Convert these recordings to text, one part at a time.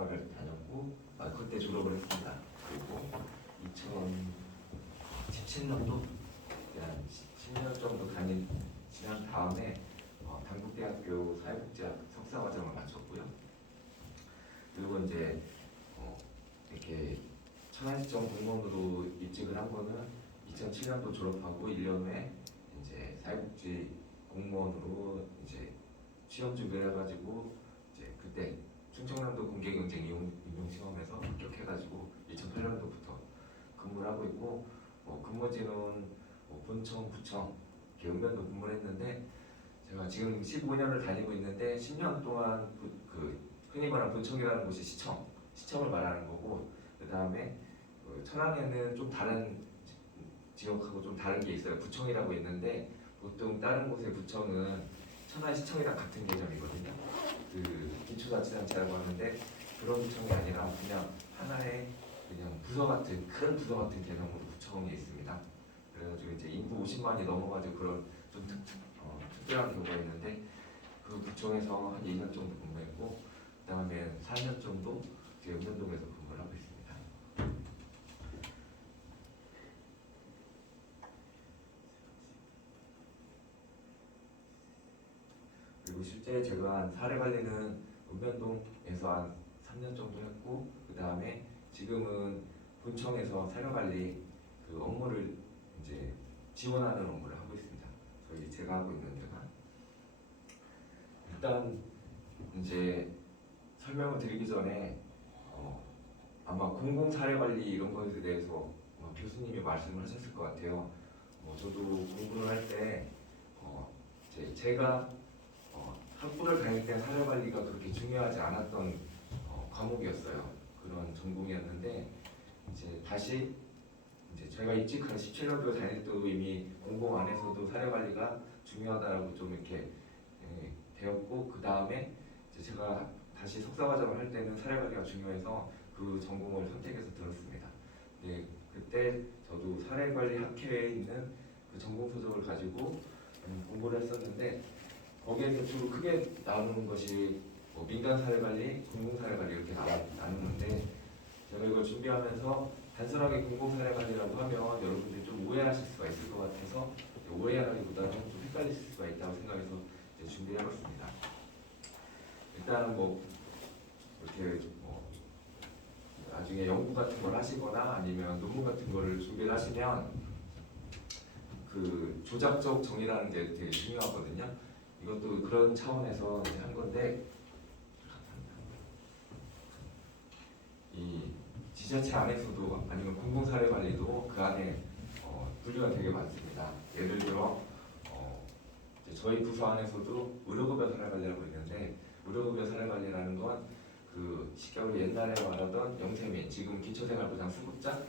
사립학과를 다녔고 그때 졸업을 했습니다. 그리고 2017년도 한 10년 정도 지난 다음에 단국대학교 사회복지학 석사과정을 마쳤고요. 그리고 이제 이렇게 천안시청 공무원으로 입직을 한 거는 2007년도 졸업하고 1년 후에 이제 사회복지 공무원으로 이제 시험 준비를 해가지고 이제 그때 충청남도 공개경쟁 임용시험에서 합격해가지고 2008년도부터 근무를 하고 있고 근무지는 본청, 부청, 읍면도 근무를 했는데 제가 지금 15년을 다니고 있는데 10년 동안 그 흔히 말하는 본청이라는 곳이 시청을 말하는 거고 그 다음에 천안에는 좀 다른 지역하고 좀 다른 게 있어요. 부청이라고 있는데 보통 다른 곳의 부청은 천안시청이랑 같은 개념이거든요. 그 기초자치단체라고 하는데 그런 부청이 아니라 그냥 하나의 그냥 부서 같은 큰 부서 같은 개념으로 부청이 있습니다. 그래가지고 이제 인구 50만이 넘어가지고 그런 좀 특별한 경우가 있는데 그 부청에서 한 2년 정도 근무했고 그 다음에 4년 정도 읍면동에서 근무를 하고 있습니다. 그리고 실제 제가 사례관리는 읍면동에서 한 3년 정도 했고 그 다음에 지금은 본청에서 사례관리 그 업무를 이제 지원하는 업무를 하고 있습니다. 제가 하고 있는 데가 일단 이제 설명을 드리기 전에 아마 공공사례관리 이런 것에 대해서 교수님이 말씀을 하셨을 것 같아요. 저도 공부를 할 때 제가 학부를 다닐 때 사례관리가 그렇게 중요하지 않았던 과목이었어요. 그런 전공이었는데 이제 다시 이제 제가 입직한 17년도 다닐 때도 이미 공공 안에서도 사례관리가 중요하다라고 좀 이렇게 되었고 그 다음에 제가 다시 석사과정을 할 때는 사례관리가 중요해서 그 전공을 선택해서 들었습니다. 네, 그때 저도 사례관리 학회에 있는 그 전공 소적을 가지고 공부를 했었는데 거기에서 주로 크게 나누는 것이 민간 사례관리, 공공 사례관리 이렇게 나누는데 제가 이걸 준비하면서 단순하게 공공 사례관리라고 하면 여러분들이 좀 오해하실 수가 있을 것 같아서 오해하기보다는 좀 헷갈리실 수가 있다고 생각해서 준비해봤습니다. 일단 이렇게 나중에 연구 같은 걸 하시거나 아니면 논문 같은 거를 준비를 하시면 그 조작적 정의라는 게 되게 중요하거든요. 이것도 그런 차원에서 이제 한 건데 이 지자체 안에서도 아니면 공공사례관리도 그 안에 분류가 되게 많습니다. 예를 들어 저희 부서 안에서도 의료급여 사례관리라고 있는데 의료급여 사례관리라는 건 그 쉽게 말해 옛날에 말하던 영세민 지금 기초생활보장 수급자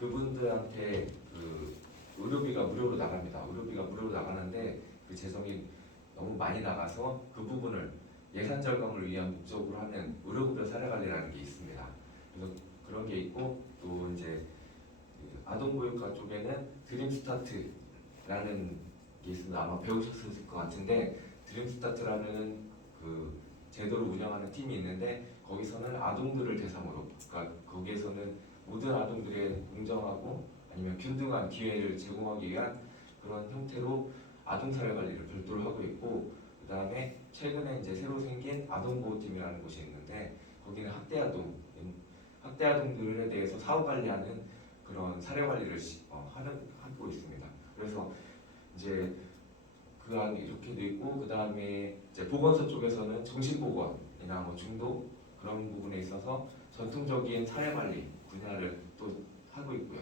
그분들한테 그 의료비가 무료로 나갑니다. 의료비가 무료로 나가는데 그 재정이 너무 많이 나가서 그 부분을 예산 절감을 위한 목적으로 하는 의료급여 사례관리라는 게 있습니다. 그래서 그런 게 있고 또 이제 그 아동보육과 쪽에는 드림스타트라는 게 있습니다. 아마 배우셨을 것 같은데 드림스타트라는 그 제도를 운영하는 팀이 있는데 거기서는 아동들을 대상으로 그러니까 거기에서는 모든 아동들의 공정하고 아니면 균등한 기회를 제공하기 위한 그런 형태로 아동사례관리를 별도로 하고 있고 그 다음에 최근에 이제 새로 생긴 아동보호팀이라는 곳이 있는데 거기는 학대아동들에 대해서 사후관리하는 그런 사례관리를 하고 있습니다. 그래서 이제 그 안에 이렇게 돼 있고 그 다음에 이제 보건소 쪽에서는 정신보건이나 중도 그런 부분에 있어서 전통적인 사례관리 분야를 또 하고 있고요.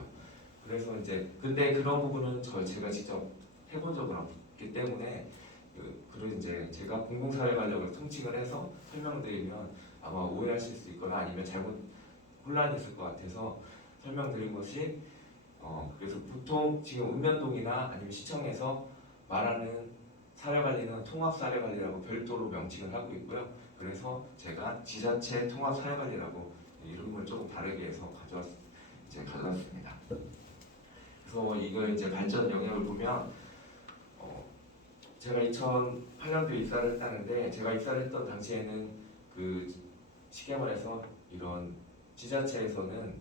그래서 이제 근데 그런 부분은 제가 직접 해본 적은 없기 때문에 그런 이제 제가 공공사례관리를 통칭을 해서 설명드리면 아마 오해하실 수 있거나 아니면 잘못 혼란이 있을 것 같아서 설명드린 것이 그래서 보통 지금 읍면동이나 아니면 시청에서 말하는 사례관리는 통합사례관리라고 별도로 명칭을 하고 있고요. 그래서 제가 지자체 통합사례관리라고 이름을 조금 다르게 해서 가져왔습니다. 그래서 이거 이제 발전 영역을 보면 제가 2008년도에 입사를 했다는데 제가 입사를 했던 당시에는 그 쉽게 말해서 이런 지자체에서는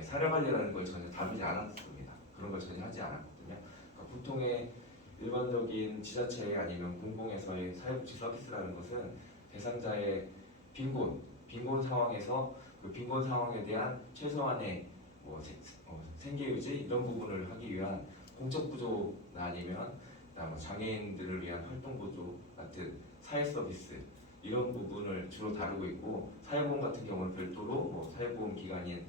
사례 관리라는 걸 전혀 다루지 않았습니다. 그런 걸 전혀 하지 않았거든요. 그러니까 보통의 일반적인 지자체 아니면 공공에서의 사회복지 서비스라는 것은 대상자의 빈곤 상황에서 그 빈곤 상황에 대한 최소한의 생계 유지 이런 부분을 하기 위한 공적 구조나 아니면 장애인들을 위한 활동 구조 같은 사회 서비스 이런 부분을 주로 다루고 있고 사회보험 같은 경우는 별도로 사회보험 기관인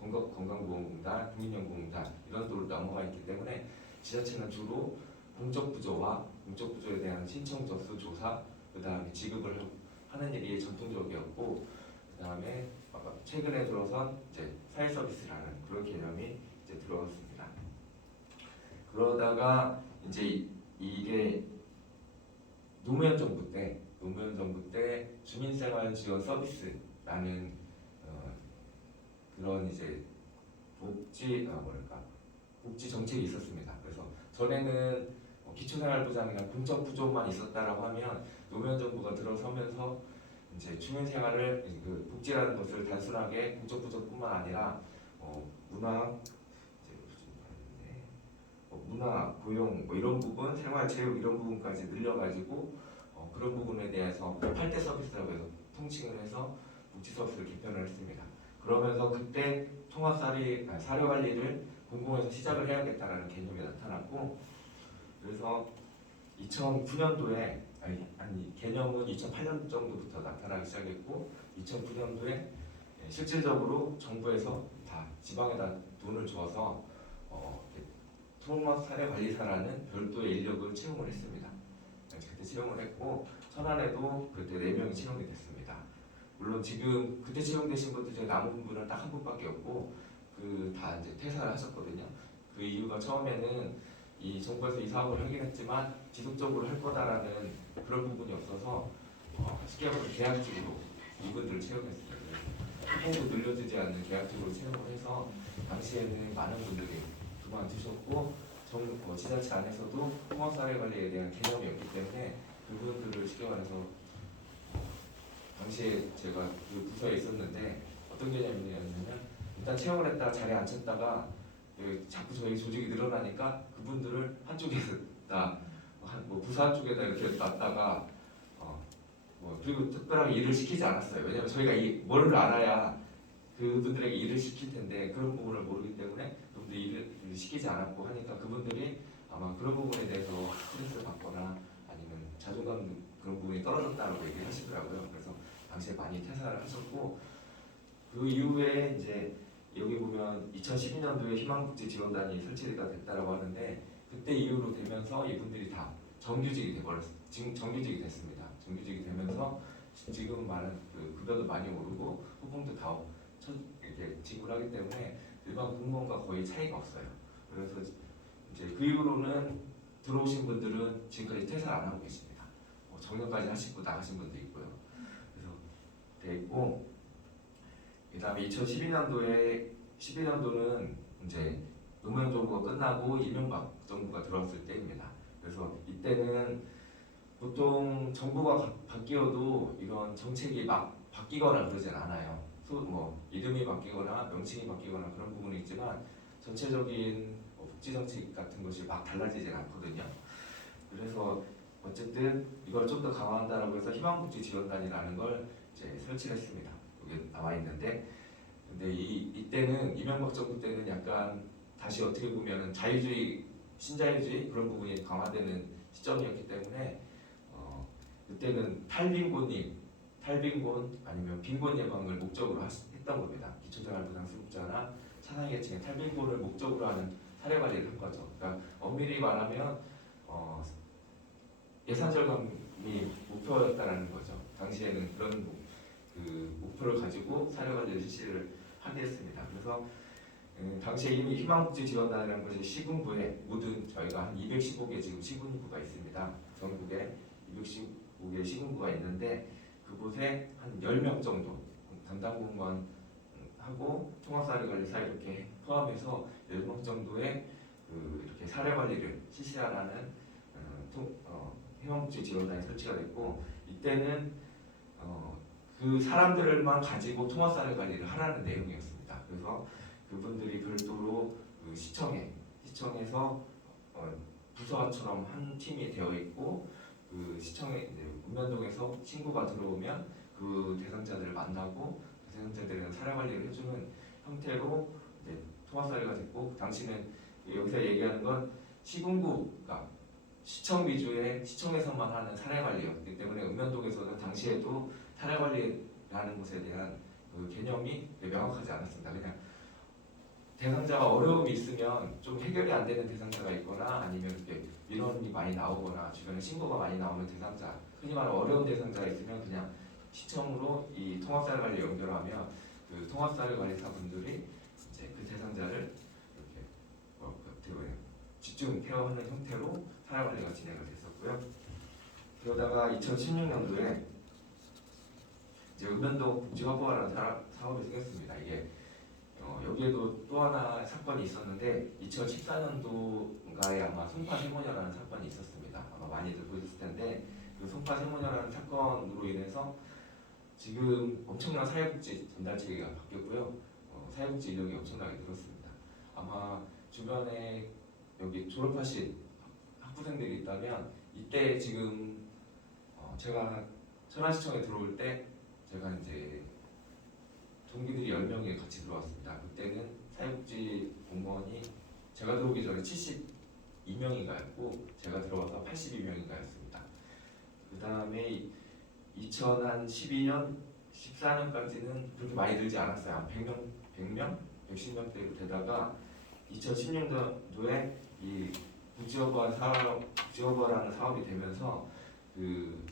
건강보험공단, 국민연금공단 이런 데로 넘어가 있기 때문에 지자체는 주로 공적 구조와 공적 구조에 대한 신청 접수 조사 그 다음에 지급을 하는 일이 전통적이었고 그 다음에 최근에 들어선 이제 사회 서비스라는 그런 개념이 이제 들어왔습니다. 그러다가 이제 이게 노무현 정부 때 주민생활지원 서비스라는 그런 이제 복지 정책이 있었습니다. 그래서 전에는 기초생활보장이나 공적 구조만 있었다라고 하면 노무현 정부가 들어서면서 이제 주민생활을 그 복지라는 것을 단순하게 공적 구조뿐만 아니라 문화, 고용 이런 부분, 생활, 체육 이런 부분까지 늘려가지고 그런 부분에 대해서 8대 서비스라고 해서 통칭을 해서 복지 서비스를 개편을 했습니다. 그러면서 그때 사료 관리를 공공에서 시작을 해야겠다라는 개념이 나타났고 그래서 2009년도에 개념은 2008년 정도부터 나타나기 시작했고 2009년도에 실질적으로 정부에서 다 지방에다 돈을 줘서 통합사례관리사라는 별도의 인력을 채용을 했습니다. 그때 채용을 했고 천안에도 그때 4명이 채용이 됐습니다. 물론 지금 그때 채용되신 분들 중에 남은 분은 딱 한 분밖에 없고 다 이제 퇴사를 하셨거든요. 그 이유가 처음에는 이 정부에서 이 사업을 하긴 했지만 지속적으로 할 거다라는 그런 부분이 없어서 쉽게 말해서 계약직으로 이분들을 채용했습니다. 후보도 늘려주지 않는 계약직으로 채용을 해서 당시에는 많은 분들이 그만두셨고 지자체 안에서도 통합사회관리에 대한 개념이 없기 때문에 그분들을 쉽게 말해서 당시에 제가 그 부서에 있었는데 어떤 개념이냐면 일단 채용을 했다가 자리에 앉혔다가 자꾸 저희 조직이 늘어나니까 그분들을 한쪽에다 부서 한쪽에다 이렇게 놨다가 그리고 특별하게 일을 시키지 않았어요. 왜냐하면 저희가 뭘 알아야 그분들에게 일을 시킬 텐데 그런 부분을 모르기 때문에 그분들이 일을 시키지 않았고 하니까 그분들이 아마 그런 부분에 대해서 스트레스를 받거나 아니면 자존감 그런 부분이 떨어졌다고 얘기를 하시더라고요. 그래서 당시에 많이 퇴사를 하셨고 그 이후에 이제 여기 보면 2012년도에 희망복지지원단이 설치가 됐다라고 하는데 그때 이후로 되면서 이분들이 다 정규직이 돼버렸어요. 지금 정규직이 됐습니다. 정규직이 되면서 지금 많은 급여도 많이 오르고 후봉도 다 이렇게 지급하기 때문에 일반 공무원과 거의 차이가 없어요. 그래서 이제 그 이후로는 들어오신 분들은 지금까지 퇴사를 안 하고 계십니다. 정년까지 하시고 나가신 분도 있고요. 그래서 돼 있고 그다음에 12년도는 이제 노무현 정부가 끝나고 이명박 정부가 들어왔을 때입니다. 그래서 이때는 보통 정부가 바뀌어도 이런 정책이 막 바뀌거나 그러진 않아요. 이름이 바뀌거나 명칭이 바뀌거나 그런 부분이 있지만 전체적인 복지 정책 같은 것이 막 달라지진 않거든요. 그래서 어쨌든 이걸 좀 더 강화한다라고 해서 희망복지지원단이라는 걸 이제 설치를 했습니다. 여기 나와 있는데, 근데 이때는 이명박 정부 때는 약간 다시 어떻게 보면은 자유주의, 신자유주의 그런 부분이 강화되는 시점이었기 때문에 그때는 탈빈곤 아니면 빈곤 예방을 목적으로 했던 겁니다. 기초생활부담수급자나 차상위계층의 탈빈곤을 목적으로 하는 사례 관리를 한 거죠. 그러니까 엄밀히 말하면 예산 절감이 목표였다라는 거죠. 당시에는 그런 목표를 가지고 사례 관리를 실시를 하게 했습니다. 그래서 당시에 이미 희망복지지원단이라는 것이 시군구에 모든 저희가 한 215개 지금 시군구가 있습니다. 전국에 215개 시군구가 있는데 그곳에 한 10명 정도 담당 공무원하고 통합사례관리사 이렇게 포함해서 10명 정도의 이렇게 사례관리를 실시하라는 희망복지지원단이 설치가 됐고 이때는 그 사람들만 가지고 통화사를 관리를 하라는 내용이었습니다. 그래서 그분들이 별도로 그 시청에서 부서처럼 한 팀이 되어 있고 그 시청에 이제 읍면동에서 신고가 들어오면 그 대상자들을 만나고 그 대상자들은 사례 관리를 해주는 형태로 이제 통화사례가 됐고, 당시는 여기서 얘기하는 건 시군구가 시청 위주의 시청에서만 하는 사례 관리였기 때문에 읍면동에서는 당시에도 사례 관리라는 것에 대한 그 개념이 명확하지 않았습니다. 그냥 대상자가 어려움이 있으면 좀 해결이 안 되는 대상자가 있거나 아니면 이렇게 민원이 많이 나오거나 주변에 신고가 많이 나오는 대상자, 흔히 말하는 어려운 대상자가 있으면 그냥 시청으로 이 통합사례 관리 연결하면 그 통합사례 관리사 분들이 이제 그 대상자를 이렇게 집중 케어하는 형태로 사례 관리가 진행을 됐었고요. 그러다가 2016년도에 이제 읍면동 복지허브라는 사업이 생겼습니다. 이게 여기에도 또 하나 사건이 있었는데 2014년도인가에 아마 송파세모녀라는 사건이 있었습니다. 아마 많이들 보셨을 텐데 그 송파세모녀라는 사건으로 인해서 지금 엄청난 사회복지 전달 체계가 바뀌었고요. 사회복지 인력이 엄청나게 늘었습니다. 아마 주변에 여기 졸업하신 학부생들이 있다면 이때 지금 제가 천안시청에 들어올 때 제가 이제 동기들이 10명이 같이 들어왔습니다. 그때는 사회복지 공무원이 제가 들어오기 전에 72명인가였고 제가 들어와서 82명인가였습니다. 그 다음에 2012년, 14년까지는 그렇게 많이 늘지 않았어요. 한 100명, 110명대로 되다가 2016년도에 이 복지허브라는 사업이 되면서 그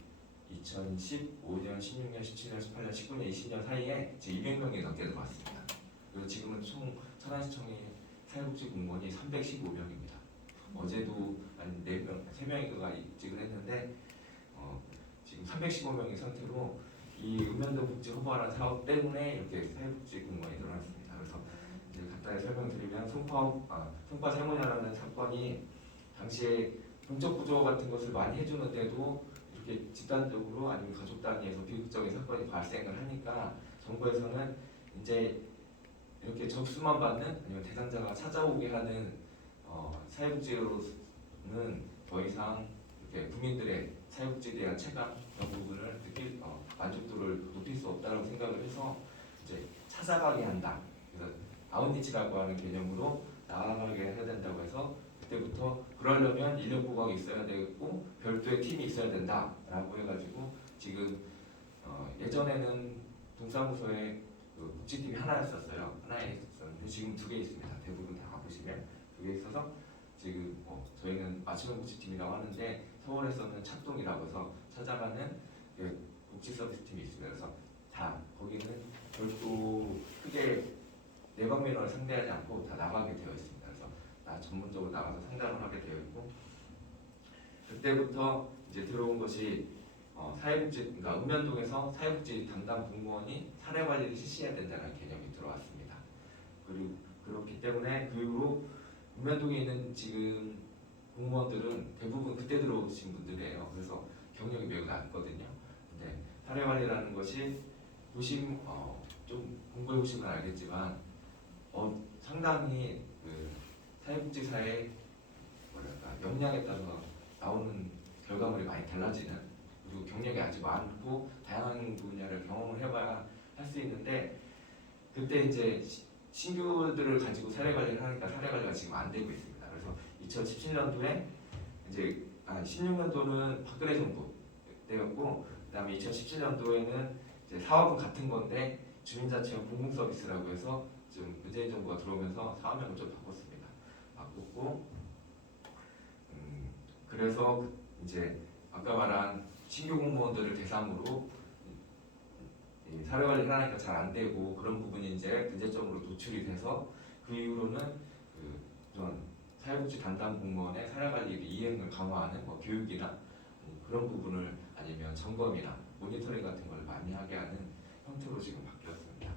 2015년, 16년, 17년, 18년, 19년, 20년 사이에 이제 200명이 넘게 들어왔습니다. 그래서 지금은 총 천안시청의 사회복지 공무원이 315명입니다. 어제도 한 4명, 3명인가 입직을 했는데 지금 315명의 상태로 이 읍면동 복지허브라는 사업 때문에 이렇게 사회복지 공무원이 늘어났습니다. 그래서 이제 간단히 설명드리면 송파 세모녀라는 사건이 당시에 공적 구조 같은 것을 많이 해주는데도 이렇게 집단적으로 아니면 가족 단위에서 비극적인 사건이 발생을 하니까 정부에서는 이제 이렇게 접수만 받는 아니면 대상자가 찾아오게 하는 사회복지로는 더 이상 이렇게 국민들의 사회복지에 대한 체감 그런 부분을 만족도를 높일 수 없다고 생각을 해서 이제 찾아가게 한다. 그래서 아웃리치라고 하는 개념으로 나아가게 해야 된다고 해서 그때부터 그러려면 인력 보강이 있어야 되고 별도의 팀이 있어야 된다라고 해가지고 지금 예전에는 동사무소에 그 복지팀이 하나였었어요. 하나에 있었는데 지금 2개 있습니다. 대부분 다 가보시면 2개 있어서 지금 저희는 맞춤형 복지팀이라고 하는데 서울에서는 착동이라고 해서 찾아가는 그 복지 서비스 팀이 있습니다. 그래서 다 거기는 별도 크게 내방 민원을 상대하지 않고 다 나가게 되어 있습니다. 그래서 다 전문적으로 나가서 상담을 하게 되어 있고 그때부터 이제 들어온 것이 사회복지, 그러니까 읍면동에서 사회복지 담당 공무원이 사례 관리를 실시해야 된다는 개념이 들어왔습니다. 그리고 그렇기 때문에 그 이후로 읍면동에 있는 지금 공무원들은 대부분 그때 들어오신 분들이에요. 그래서 경력이 매우 낮거든요. 근데 사례 관리라는 것이 좀 공부해 보시면 알겠지만 상당히 그 사회복지사의 역량에 따라서 나오는 결과물이 많이 달라지는, 그리고 경력이 아주 많고 다양한 분야를 경험을 해봐야 할 수 있는데 그때 이제 신규들을 가지고 사례 관리를 하니까 사례 관리가 지금 안 되고 있습니다. 그래서 2017년도에 이제 16년도는 박근혜 정부 때였고 그다음에 2017년도에는 이제 사업은 같은 건데 주민자치형 공공서비스라고 해서 지금 문재인 정부가 들어오면서 사업명을 좀 바꿨고 그래서 이제 아까 말한 신규 공무원들을 대상으로 사례 관리를 하니까 잘 안 되고 그런 부분이 이제 문제점으로 노출이 돼서 그 이후로는 그런 사회복지 담당 공무원의 사례 관리 이행을 강화하는 교육이나 그런 부분을 아니면 점검이나 모니터링 같은 걸 많이 하게 하는 형태로 지금 바뀌었습니다.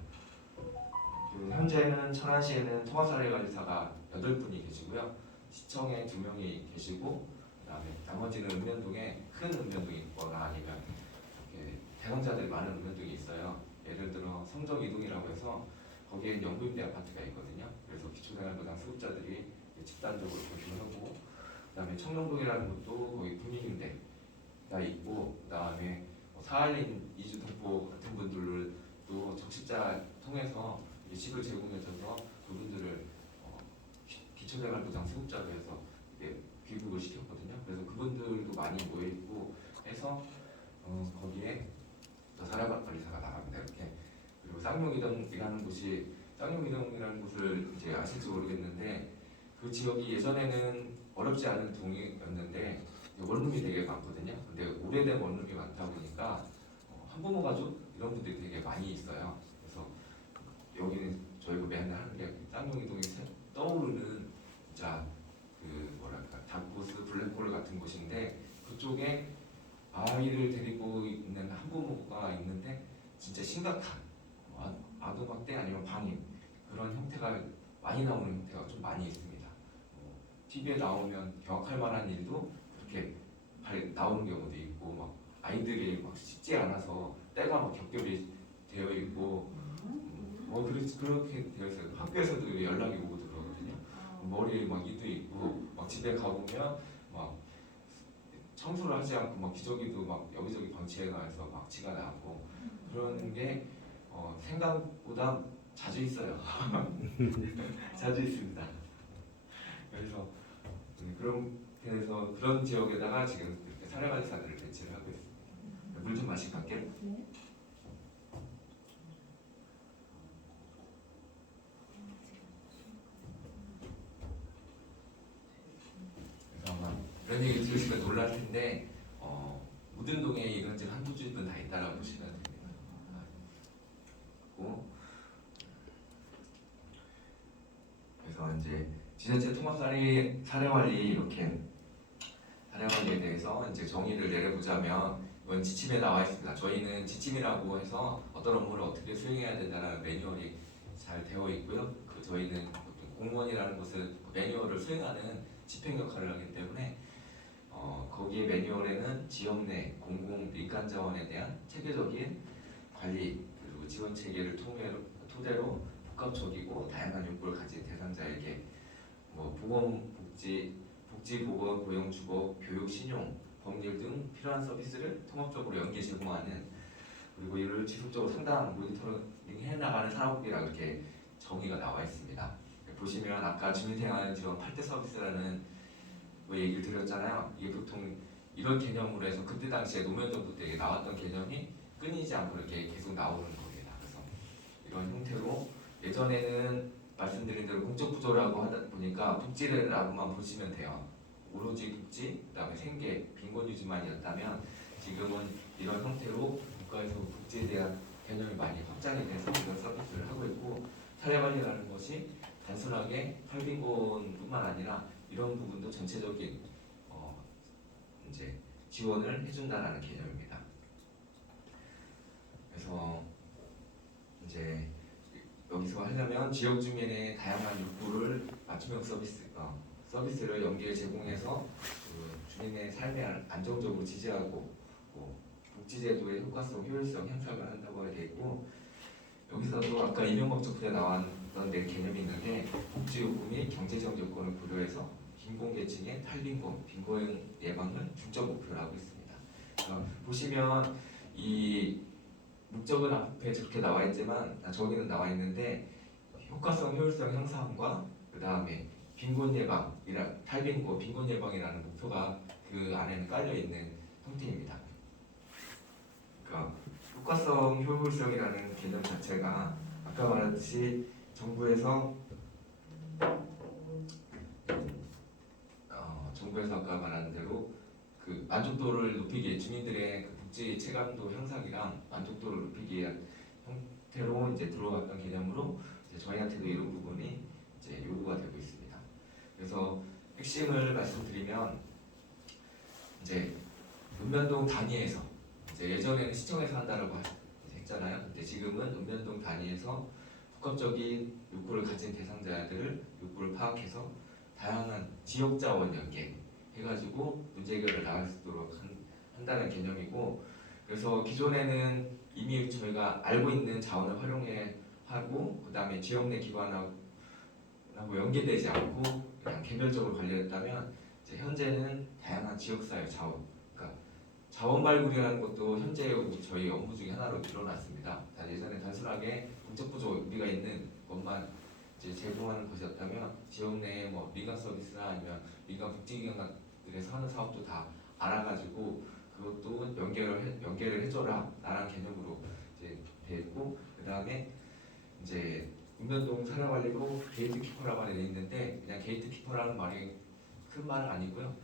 현재는 천안시에는 통합사례관리사가 8분이 계시고요. 시청에 2명이 계시고 그다음에 나머지는 읍면동에 큰 읍면동이 있거나 아니면 이렇게 대상자들이 많은 은연중에 있어요. 예를 들어 성적 이동이라고 해서 거기에 연구임대 아파트가 있거든요. 그래서 기초생활보장 수급자들이 집단적으로 거주를 하고, 그다음에 청룡동이라는 것도 거기 국민임대가 있고, 그다음에 뭐 사할린 이주동포 같은 분들을 또 적십자 통해서 집을 제공해줘서 그분들을 기초생활보장 수급자로 해서 귀국을 시켰거든요. 그래서 그분들도 많이 모여 있고 해서 거기에 사례관리사가 나갑니다. 이렇게. 그리고 쌍용이동이라는 곳을 이제 아실지 모르겠는데, 그 지역이 예전에는 어렵지 않은 동이었는데 원룸이 되게 많거든요. 근데 오래된 원룸이 많다 보니까 한부모 가족 이런 분들이 되게 많이 있어요. 그래서 여기는 저희가 맨날 하는 게 쌍용이동이 떠오르는 진짜 그 뭐랄까 닥코스 블랙홀 같은 곳인데, 그쪽에 아이를 데리고 있는 한부모가 있는데 진짜 심각한 아동학대 아니면 방임 그런 형태가 많이 나오는 형태가 좀 많이 있습니다. TV에 나오면 경악할 만한 일도 그렇게 나오는 경우도 있고, 막 아이들이 막 쉽지 않아서 때가 막 겹겹이 되어 있고, 그렇게 되어 있어요. 학교에서도 연락이 오고 그러거든요. 머리에 막 이도 있고, 막 집에 가보면 막 청소를 하지 않고 막 기저귀도 막 여기저기 방치해 놔서 막 지가 나고, 그런 게 생각보다 자주 있어요. 자주 있습니다. 그래서 그런 지역에다가 지금 이렇게 사례관리사들을 배치를 하고 있습니다. 물 좀 마시고 갈게요. 그래서 아마 이런 얘기 들으시면 놀랄 텐데 우등동에 이런 집 한두 집은 다 있다라고 보시면 됩니다. 그래서 이제 지자체 통합 사례관리 이렇게 사례관리에 대해서 이제 정의를 내려보자면, 이건 지침에 나와 있습니다. 저희는 지침이라고 해서 어떤 업무를 어떻게 수행해야 된다는 매뉴얼이 잘 되어 있고요. 저희는 공무원이라는 것은 매뉴얼을 수행하는 집행 역할을 하기 때문에 거기에 매뉴얼에는 지역 내 공공 민간 자원에 대한 체계적인 관리 그리고 지원 체계를 토대로 복합적이고 다양한 욕구를 가진 대상자에게 복지보건, 고용주거, 교육, 신용, 법률 등 필요한 서비스를 통합적으로 연계 제공하는, 그리고 이를 지속적으로 상당 모니터링 해나가는 산업이라 이렇게 정의가 나와 있습니다. 보시면 아까 주민생활 지원 8대 서비스라는 얘기를 드렸잖아요. 이게 보통 이런 개념으로 해서 그때 당시에 노무현 정부 때 나왔던 개념이 끊이지 않고 이렇게 계속 나오는 겁니다. 그래서 이런 형태로 예전에는 말씀드린 대로 공적 구조라고 하다 보니까 복지라고만 보시면 돼요. 오로지 복지, 그다음에 생계, 빈곤 유지만이었다면, 지금은 이런 형태로 국가에서 복지에 대한 개념이 많이 확장이 돼서 이런 서비스를 하고 있고, 사례관리라는 것이 단순하게 탈빈곤뿐만 아니라 이런 부분도 전체적인 이제 지원을 해준다라는 개념입니다. 그래서 이제 여기서 하려면 지역 주민의 다양한 욕구를 맞춤형 서비스를 연계해 제공해서 주민의 삶을 안정적으로 지지하고 복지제도의 효과성, 효율성 향상을 한다고 하게 있고, 여기서도 아까 이명박 정부 때 나왔던 개념이 있는데, 복지요구 및 경제적 요건을 고려해서 빈곤계층의 탈빈곤, 빈곤 예방을 중점 목표로 하고 있습니다. 보시면 이 목적은 앞에 저렇게 나와 있지만 저기는 나와 있는데, 효과성, 효율성 향상과 그 다음에 빈곤 예방, 탈빈곤, 빈곤 예방이라는 목표가 그 안에는 깔려 있는 형태입니다. 그러니까 효과성, 효율성이라는 개념 자체가 아까 말했듯이 정부에서 아까 말한 대로 그 만족도를 높이기 위해 주민들의 그 복지 체감도 향상이랑 만족도를 높이기 위한 형태로 이제 들어왔던 개념으로 이제 저희한테도 이런 부분이 이제 요구가 되고 있습니다. 그래서 핵심을 말씀드리면, 이제 읍면동 단위에서 이제 예전에는 시청에서 한다라고 했잖아요. 근데 지금은 읍면동 단위에서 복합적인 욕구를 가진 대상자들을 욕구를 파악해서 다양한 지역 자원 연계 해가지고 문제 해결을 나갈 수 있도록 한다는 개념이고, 그래서 기존에는 이미 저희가 알고 있는 자원을 활용해 하고 그다음에 지역 내 기관하고 연계되지 않고 그냥 개별적으로 관리했다면 이제 현재는 다양한 지역사회 자원, 그러니까 자원 발굴이라는 것도 현재 저희 업무 중에 하나로 늘어났습니다. 예전에 단순하게 국적부조 우리가 있는 것만 이제 제공하는 것이었다면 지역 내에 뭐 민간 서비스나 아니면 민간 복지기관들에서 하는 사업도 다 알아가지고 그것도 연계를 해줘라 라는 개념으로 이제 돼 있고 그 다음에 이제 읍면동 산하관리로 게이트키퍼라고 돼 있는데 그냥 게이트키퍼라는 말이 큰 말은 아니고요.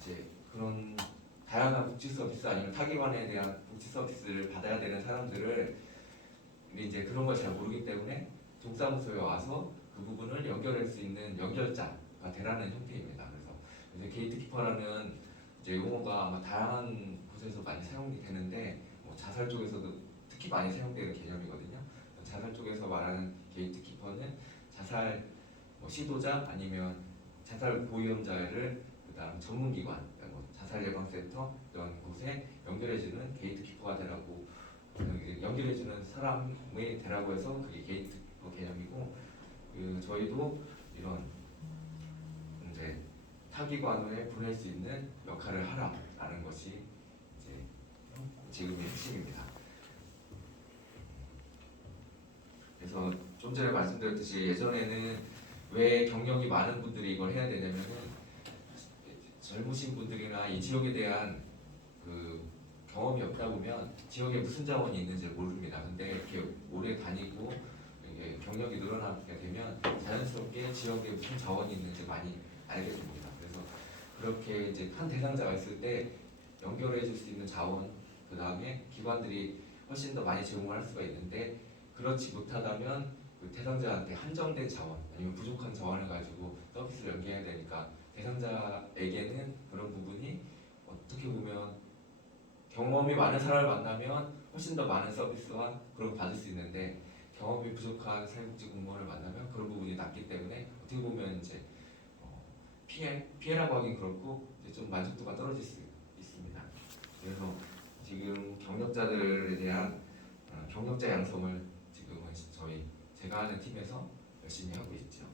이제 그런 다양한 복지 서비스 아니면 타기관에 대한 복지 서비스를 받아야 되는 사람들을 이제 그런 걸 잘 모르기 때문에 동사무소에 와서 그 부분을 연결할 수 있는 연결자가 되라는 형태입니다. 그래서 이제 게이트키퍼라는 이제 용어가 아마 다양한 곳에서 많이 사용이 되는데 뭐 자살 쪽에서도 특히 많이 사용되는 개념이거든요. 자살 쪽에서 말하는 게이트키퍼는 자살 뭐 시도자 아니면 자살 고위험자를 그다음 전문기관, 그러니까 뭐 자살 예방센터 이런 곳에 연결해주는 게이트키퍼가 되라고 연결해주는 사람이 되라고 해서 그게 게이트키퍼 개념이고 저희도 이런 이제 타기관에 보낼 수 있는 역할을 하라라는 것이 이제 지금의 핵심입니다. 그래서 좀 전에 말씀드렸듯이 예전에는 왜 경력이 많은 분들이 이걸 해야 되냐면은 젊으신 분들이나 이 지역에 대한 그 경험이 없다 보면 지역에 무슨 자원이 있는지 모릅니다. 근데 이렇게 오래 다니고 이게 경력이 늘어나게 되면 자연스럽게 지역에 무슨 자원이 있는지 많이 알게 됩니다. 그래서 그렇게 이제 한 대상자가 있을 때 연결해 줄 수 있는 자원, 그 다음에 기관들이 훨씬 더 많이 제공할 수가 있는데 그렇지 못하다면 그 대상자한테 한정된 자원 아니면 부족한 자원을 가지고 서비스를 연계해야 되니까 대상자에게는 그런 부분이 어떻게 보면 경험이 많은 사람을 만나면 훨씬 더 많은 서비스와 그런 걸 받을 수 있는데 경험이 부족한 사회복지 공무원을 만나면 그런 부분이 낮기 때문에 어떻게 보면 이제 피해라고 하긴 그렇고 이제 좀 만족도가 떨어질 수 있습니다. 그래서 지금 경력자들에 대한 경력자 양성을 지금은 제가 하는 팀에서 열심히 하고 있죠.